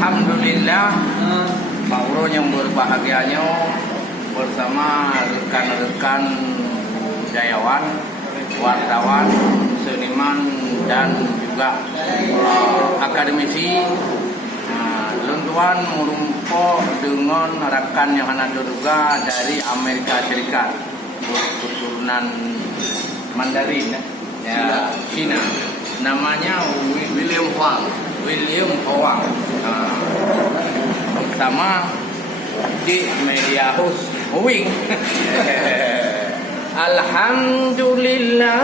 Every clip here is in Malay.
Alhamdulillah, Pak Uro yang berbahagianya bersama rekan-rekan budayawan, wartawan, seniman, dan juga akademisi. Luntuan merumpok dengan rekan yang anak juga dari Amerika Serikat, keturunan Mandarin, ya, Cina. Namanya William Huang. Pertama di media house Wing. Alhamdulillah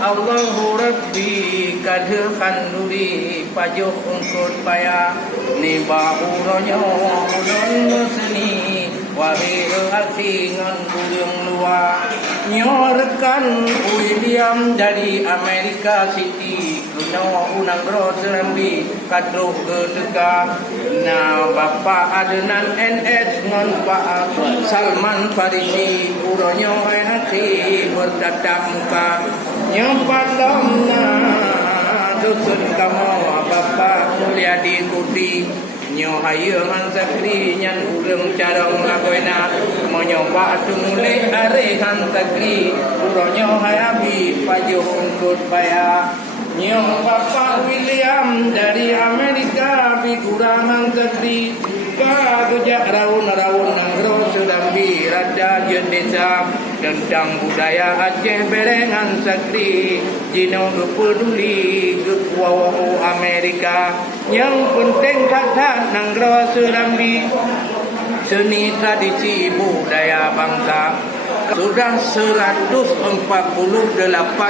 Allahu Rabbi kadhan nuri pajuh ungkut paya ni bauronyo ulun seni wahir asingan burung luar nyorkan William dari Amerika City kuno unang roserambi kadruh kedeka na Bapak Adnan NS ngon Pak Salman Farisi uronyo hati bertatap muka nyempat domna dusun kamu Bapak mulia diikuti nyo hayu man sakri nyan urang carong lagoina monyoba tumule arehan sakri uronyo hayabi pajuh ungkut baya nyo Bapak William dari Amerika bikurangan sakri kagujak raun-raun nanggro sedambi raja desa tentang budaya Aceh berengan sakri jino peduli kepuau Amerika yang penting kata nanggro sedambi seni tradisi budaya bangsa sudah 148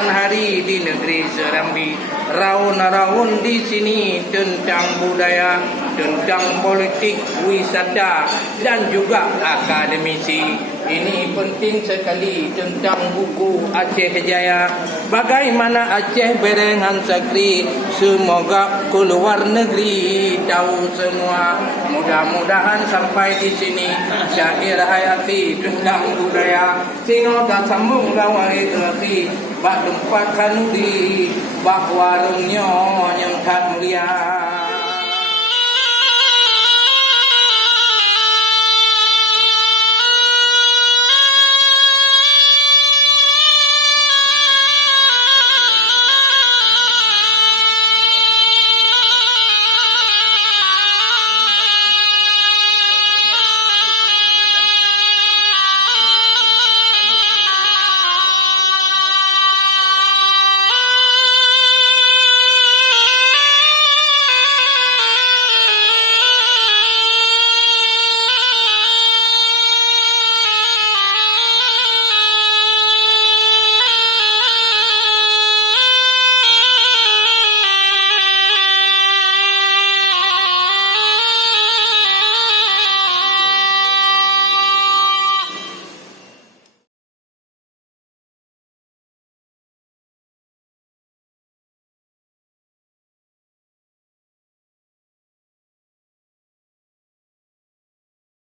hari di negeri Serambi. Raun-raun di sini tentang budaya, tentang politik, wisata dan juga akademisi. Ini penting sekali tentang buku Aceh Jaya. Bagaimana Aceh berengan sakri, semoga keluar negeri tahu semua. Mudah-mudahan sampai di sini syair hayati tentang budaya. Singo dan sambung gawai terati bak tempat kanudi bak warungnya yang tak mulia.